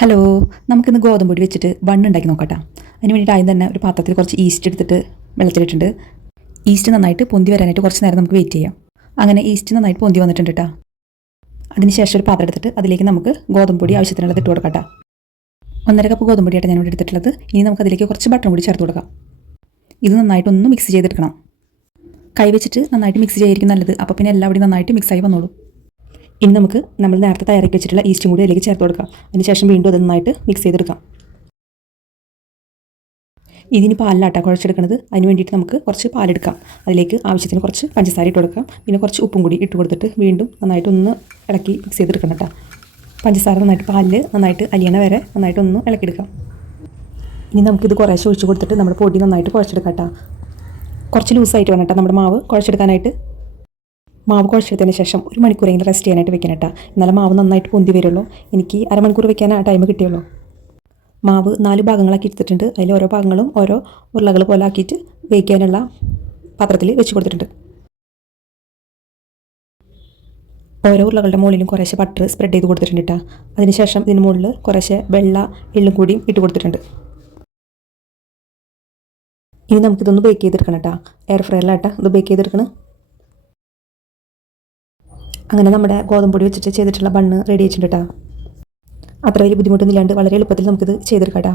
Hello നമുക്കിന്ന് ഗോതമ്പ് പൊടി വെച്ചിട്ട് ബണ്ണ് ഉണ്ടാക്കി നോക്കട്ടെ. അതിന് വേണ്ടിയിട്ട് ആദ്യം തന്നെ ഒരു പാത്രത്തിൽ കുറച്ച് ഈസ്റ്റ് എടുത്തിട്ട് വെള്ളത്തിലിട്ടുണ്ട് ഈസ്റ്റ് നന്നായിട്ട് പൊന്തി വരാനായിട്ട് കുറച്ച് നേരം നമുക്ക് വെയിറ്റ് ചെയ്യാം. അങ്ങനെ ഈസ്റ്റ് നന്നായിട്ട് പൊന്തി വന്നിട്ടുണ്ട് കേട്ടോ അതിനുശേഷം ഒരു പാത്രം എടുത്തിട്ട് അതിലേക്ക് നമുക്ക് ഗോതമ്പ് പൊടി ആവശ്യത്തിനുള്ളത് ഇട്ട് കൊടുക്കാം ട്ടാ. ഒന്നര കപ്പ് ഗോതമ്പ് പൊടിയായിട്ട് ഇവിടെ എടുത്തിട്ടുള്ളത്. ഇനി നമുക്ക് അതിലേക്ക് കുറച്ച് ബട്ടർ കൂടി ചേർത്ത് കൊടുക്കാം. ഇത് നന്നായിട്ടൊന്ന് മിക്സ് ചെയ്തെടുക്കണം. കൈ വെച്ചിട്ട് നന്നായിട്ട് മിക്സ് ചെയ്യായിരിക്കും നല്ലത്. അപ്പോൾ പിന്നെ എല്ലാം കൂടി നന്നായിട്ട് മിക്സായി വന്നോളൂ. ഇനി നമുക്ക് നമ്മൾ നേരത്തെ തയ്യാറാക്കി വെച്ചിട്ടുള്ള ഈസ്റ്റും കൂടി അതിലേക്ക് ചേർത്ത് കൊടുക്കാം. അതിനുശേഷം വീണ്ടും അത് നന്നായിട്ട് മിക്സ് ചെയ്തെടുക്കാം. ഇതിന് പാലിലാട്ടാ കുഴച്ചെടുക്കുന്നത് അതിന് വേണ്ടിയിട്ട് നമുക്ക് കുറച്ച് പാലെടുക്കാം. അതിലേക്ക് ആവശ്യത്തിന് കുറച്ച് പഞ്ചസാര ഇട്ട് കൊടുക്കാം. പിന്നെ കുറച്ച് ഉപ്പും കൂടി ഇട്ട് കൊടുത്തിട്ട് വീണ്ടും നന്നായിട്ട് ഒന്ന് ഇളക്കി മിക്സ് ചെയ്തെടുക്കണം കേട്ടോ പഞ്ചസാര നന്നായിട്ട് പാലിൽ നന്നായിട്ട് അലിയണ വരെ നന്നായിട്ട് ഒന്ന് ഇളക്കിയെടുക്കാം. ഇനി നമുക്കിത് കുറേശ്ശെ ഒഴിച്ച് കൊടുത്തിട്ട് നമ്മുടെ പൊടി നന്നായിട്ട് കുഴച്ചെടുക്കാം കേട്ടോ കുറച്ച് ലൂസായിട്ട് വേണം കേട്ടോ നമ്മുടെ മാവ് കുഴച്ചെടുക്കാനായിട്ട് മാവ് കുഴച്ചെടുത്തതിന് ശേഷം ഒരു മണിക്കൂറെങ്കിലും റെസ്റ്റ് ചെയ്യാനായിട്ട് വെക്കണം കേട്ടോ എന്നാലും മാവ് നന്നായിട്ട് പൊന്തി വരുള്ളൂ. എനിക്ക് അരമണിക്കൂർ വെക്കാൻ ആ ടൈം കിട്ടിയുള്ളൂ. മാവ് നാല് ഭാഗങ്ങളാക്കി എടുത്തിട്ടുണ്ട്. അതിൽ ഓരോ ഭാഗങ്ങളും ഓരോ ഉരുളകൾ പോലെ ആക്കിയിട്ട് വേവിക്കാനുള്ള പാത്രത്തിൽ വെച്ച് കൊടുത്തിട്ടുണ്ട്. ഓരോ ഉരുളകളുടെ മുകളിലും കുറേശ്ശെ ബട്ടർ സ്പ്രെഡ് ചെയ്ത് കൊടുത്തിട്ടുണ്ട് കേട്ടോ അതിനുശേഷം ഇതിന് മുകളിൽ കുറേശ്ശെ വെള്ള എള്ളും കൂടിയും ഇട്ട് കൊടുത്തിട്ടുണ്ട്. ഇനി നമുക്കിതൊന്ന് ബേക്ക് ചെയ്തെടുക്കണം കേട്ടോ എയർ ഫ്രയറിലാട്ടാ ഇത് ബേക്ക് ചെയ്തെടുക്കണം. അങ്ങനെ നമ്മുടെ ഗോതമ്പ് പൊടി വെച്ചിട്ട് ചെയ്തിട്ടുള്ള ബണ്ണ് റെഡി ആയിട്ടുണ്ട് കേട്ടോ അത്ര വലിയ ബുദ്ധിമുട്ടൊന്നും ഇല്ലാണ്ട് വളരെ എളുപ്പത്തിൽ നമുക്കിത് ചെയ്തെടുക്കാം കേട്ടോ